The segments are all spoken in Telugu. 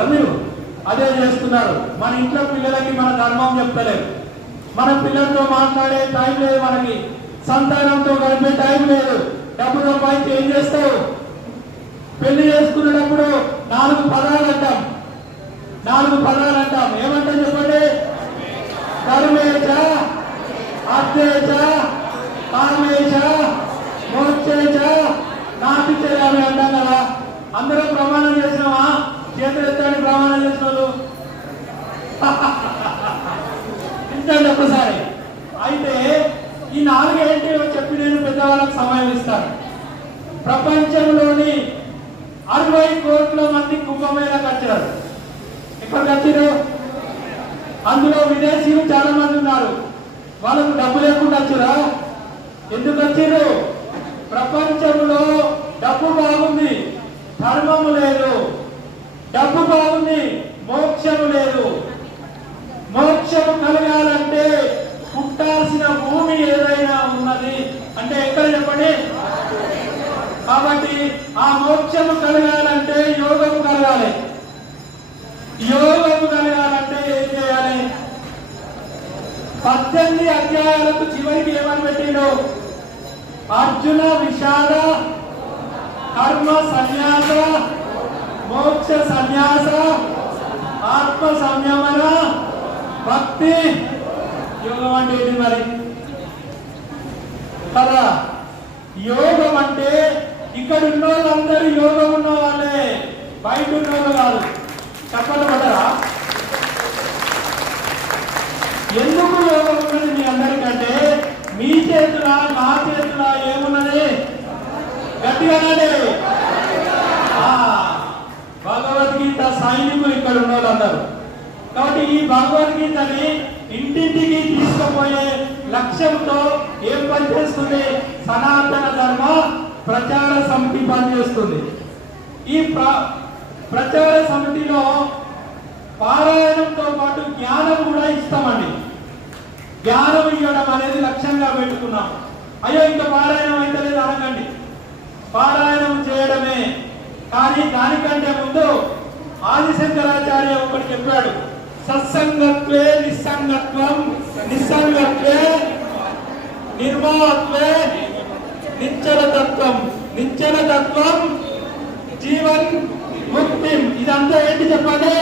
కదా మీరు, అదే చేస్తున్నారు. మన ఇంట్లో పిల్లలకి మన ధర్మం చెప్తలేదు, మన పిల్లలతో మాట్లాడే టైం లేదు, మనకి సంతానంతో గడిపే టైం లేదు. డబ్బు సంపాదించి ఏం చేస్తావు? పెళ్లి చేసుకునేటప్పుడు 4 పదాలు అంటాం, 4 పదాలు అంటాం. ఏమంటాం చెప్పండి? కర్మేచ, అర్థేచ, కామేచ, మోక్షేచ, నాపి చేయాలి అంటాం కదా. అందరూ ప్రమాణం చేసినావా? చేతులు ఎత్తడానికి ప్రమాణం చేసిన వాళ్ళు ఇంతండి ఒక్కసారి. అయితే ఈ 4 ఏంటివో చెప్పి నేను పెద్దవాళ్ళకి సమయం ఇస్తాను. ప్రపంచంలోని 60 కోట్ల మంది కుంభమేళాకి వచ్చారు. ఎక్కడికి వచ్చారు? అందులో విదేశీయులు చాలా మంది ఉన్నారు. వాళ్ళకు డబ్బు లేకుండా వచ్చారా? ఎందుకు వచ్చారు? ప్రపంచంలో డబ్బు బాగుంది, ధర్మము లేదు. డబ్బు బాగుంది, మోక్షము లేదు. మోక్షము కలగాలంటే పుట్టాల్సిన భూమి ఏదైనా ఉన్నది అంటే ఎక్కడ చెప్పండి? కాబట్టి ఆ మోక్షము కలగాలంటే యోగము కలగాలి. యోగము కలగాలంటే ఏం చేయాలి? 18 అధ్యాయాలకు చివరికి ఏమని పెట్టిండు? అర్జున విషాద, కర్మ సన్యాస, మోక్ష సన్యాస, ఆత్మ సంయమన, భక్తి యోగం అంటే ఏంటి మరి? కదా, యోగం అంటే ఇక్కడ ఉన్న వాళ్ళందరూ యోగం ఉన్న వాళ్ళే, బయట ఉన్న వాళ్ళు కాదు. చెప్పండి పడరా? ఎందుకు యోగం ఉన్నది మీ అందరికంటే? మీ చేతుల నా చేతుల ఏమున్నది? గట్టిగానే భగవద్గీత సైనికులు ఇక్కడ ఉన్న వాళ్ళందరూ. కాబట్టి ఈ భగవద్గీతని ఇంటింటికి తీసుకుపోయే లక్ష్యంతో ఏం పనిచేస్తుంది? సనాతన ధర్మ ప్రచార సమితి పనిచేస్తుంది. ఈ ప్రచార సమితిలో పారాయణంతో పాటు జ్ఞానం కూడా ఇస్తామండి. జ్ఞానం ఇవ్వడం అనేది లక్ష్యంగా పెట్టుకున్నాం. అయ్యో ఇంకా పారాయణం అయితే లేదు అనకండి, పారాయణం చేయడమే. కానీ దానికంటే ముందు ఆదిశంకరాచార్య ఒకటి చెప్పాడు, సత్సంగత్వే నిస్సంగత్వం, నిస్సంగత్వే నిర్మోహత్వే నిశ్చలతత్వం, నిశ్చలతత్వం జీవన్ ముక్తి. ఇదంతా ఏంటి చెప్పండి?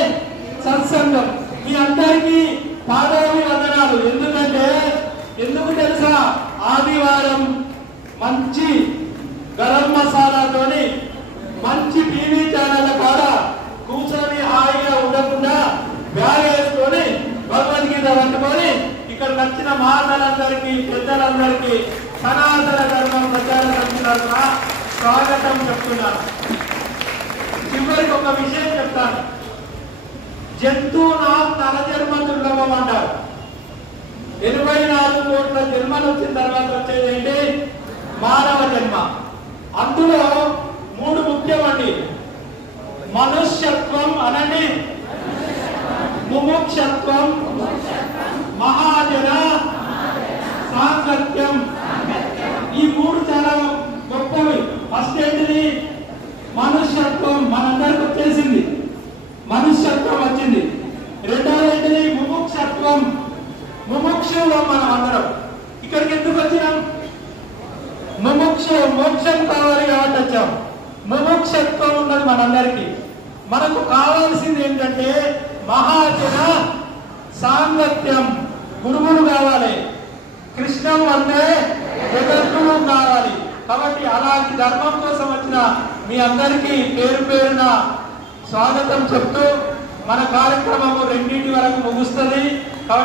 సత్సంగం. మీ అందరికీ పాదావి వందనాలు. ఎందుకు తెలుసా? ఆదివారం మంచి గరం మసాలాతోని మంచి టీవీ ఛానల్ కూడా కూర్చొని హాయిగా ఉండకుండా బ్యాగ్ వేసుకొని భగవద్గీత పట్టుకొని ఇక్కడ వచ్చిన మాటలందరికీ, పెద్దలందరికీ సనాతన ధర్మం ప్రచార సమితి తరఫున స్వాగతం చెప్తున్నాను. చివరికి ఒక విషయం చెప్తాను. జంతువునా నరజన్మ దుర్లభం అంటారు. 84 కోట్ల జన్మలు వచ్చిన తర్వాత వచ్చేది ఏంటి? మానవ జన్మ. అందులో 3 ముఖ్యమండి. మనుష్యత్వం అనండి, ముముక్షత్వం, మహాజన సాంగత్యం. ఈ 3 చాలా గొప్పవి. ఫస్ట్ ఏంటిది? మనుష్యత్వం మనందరికి వచ్చేసింది, మనుష్యత్వం వచ్చింది. రెండవది ఏంటిది? ముముక్షత్వం. ముముక్షులం మనం అందరం. ఇక్కడికి ఎందుకు వచ్చినాం? మోక్షం కావాలి కాబట్టి వచ్చాం. ముముక్షత్వం ఉన్నది మనందరికీ. మనకు కావాల్సింది ఏంటంటే మహాజన సాంగత్యం, గురువులు కావాలి. కృష్ణం అంటే జగద్గురు కావాలి. కాబట్టి అలాంటి ధర్మం కోసం వచ్చిన మీ అందరికీ పేరు పేరున స్వాగతం చెప్తూ మన కార్యక్రమము 2 వరకు ముగుస్తుంది.